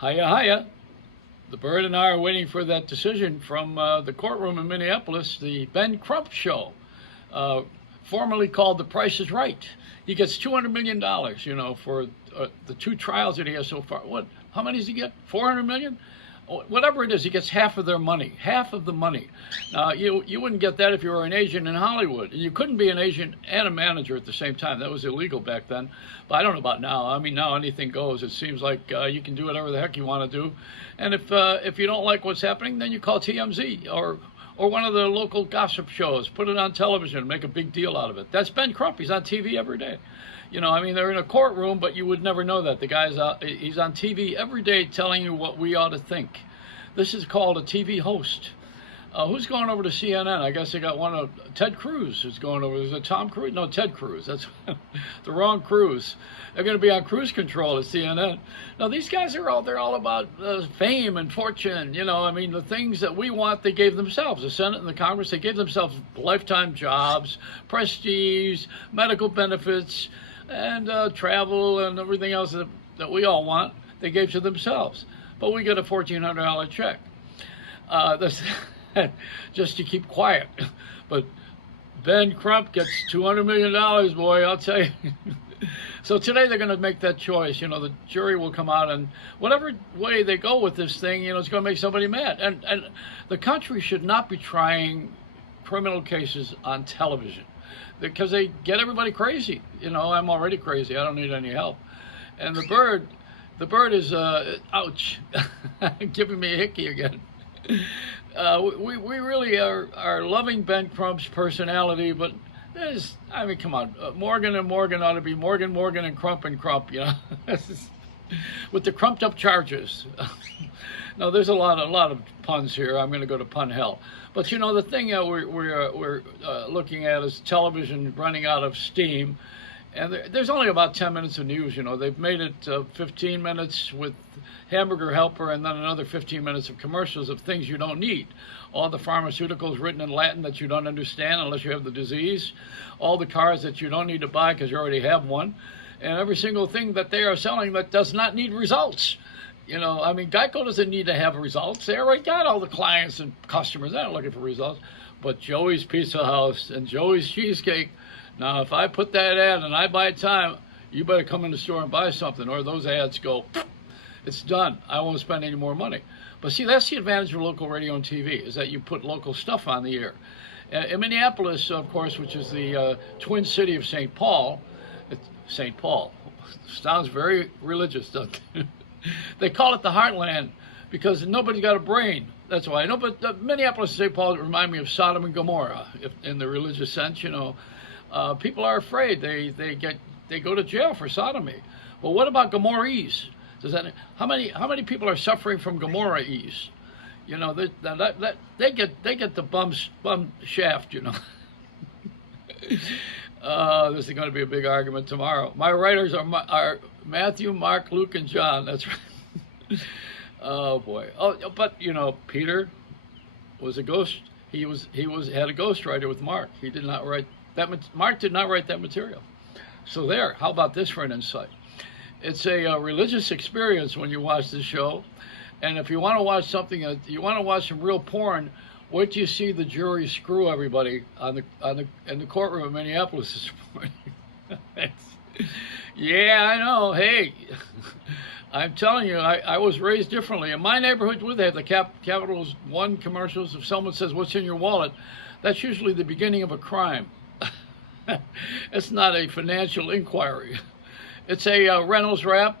Hiya, hiya. The Bird and I are waiting for that decision from the courtroom in Minneapolis, the Ben Crump show, uh, formerly called The Price is Right. He gets $200 million, for the two trials that he has so far. What? How many does he get? 400 million? Whatever it is, he gets half of their money, half of the money. Now, you wouldn't get that if you were an agent in Hollywood. And you couldn't be an agent and a manager at the same time. That was illegal back then. But I don't know about now. I mean, now anything goes. It seems like you can do whatever the heck you want to do. And if you don't like what's happening, then you call TMZ or one of the local gossip shows. Put it on television and make a big deal out of it. That's Ben Crump. He's on TV every day. I mean, they're in a courtroom, but you would never know that. The guy's he's on TV every day telling you what we ought to think. This is called a TV host. Who's going over to CNN? I guess they got one of Ted Cruz who's going over. Is it Tom Cruise? No, Ted Cruz. That's the wrong Cruz. They're going to be on cruise control at CNN. Now these guys they're all about fame and fortune. I mean the things that we want they gave themselves. The Senate and the Congress they gave themselves lifetime jobs, prestige, medical benefits, and travel and everything else that we all want. They gave to themselves. But we get a $1,400 check. That's just to keep quiet. But Ben Crump gets $200 million, boy, I'll tell you. So today they're going to make that choice. The jury will come out, and whatever way they go with this thing, it's going to make somebody mad. And the country should not be trying criminal cases on television because they get everybody crazy. I'm already crazy. I don't need any help. And the bird is, ouch, giving me a hickey again. We really are loving Ben Crump's personality, but come on, Morgan and Morgan ought to be Morgan, Morgan, and Crump, with the crumped up charges. No, there's a lot of puns here. I'm going to go to pun hell. But the thing that we're looking at is television running out of steam. And there's only about 10 minutes of news. They've made it 15 minutes with Hamburger Helper and then another 15 minutes of commercials of things you don't need. All the pharmaceuticals written in Latin that you don't understand unless you have the disease. All the cars that you don't need to buy because you already have one. And every single thing that they are selling that does not need results. I mean, Geico doesn't need to have results. They already got all the clients and customers. They're not looking for results. But Joey's Pizza House and Joey's Cheesecake, now, if I put that ad and I buy time, you better come in the store and buy something, or those ads go, it's done. I won't spend any more money. But see, that's the advantage of local radio and TV, is that you put local stuff on the air. In Minneapolis, of course, which is the twin city of St. Paul, sounds very religious, doesn't it? They call it the Heartland because nobody's got a brain. That's why. No, but Minneapolis and St. Paul remind me of Sodom and Gomorrah, in the religious sense, people are afraid. They go to jail for sodomy. Well, what about Gomorrhese? How many people are suffering from Gomorrhese? They get the bum shaft. This is going to be a big argument tomorrow. My writers are Matthew, Mark, Luke, and John. That's right. Oh boy. Oh, but Peter was a ghost. He had a ghostwriter with Mark. He did not write. Mark did not write that material. So there, how about this for an insight? It's a religious experience when you watch the show. And if you want to watch something, you want to watch some real porn, wait till you see the jury screw everybody in the courtroom in Minneapolis this morning. Yeah, I know. Hey, I'm telling you, I was raised differently. In my neighborhood, they have the Capital One commercials. If someone says, "What's in your wallet?" that's usually the beginning of a crime. It's not a financial inquiry. It's a Reynolds Wrap.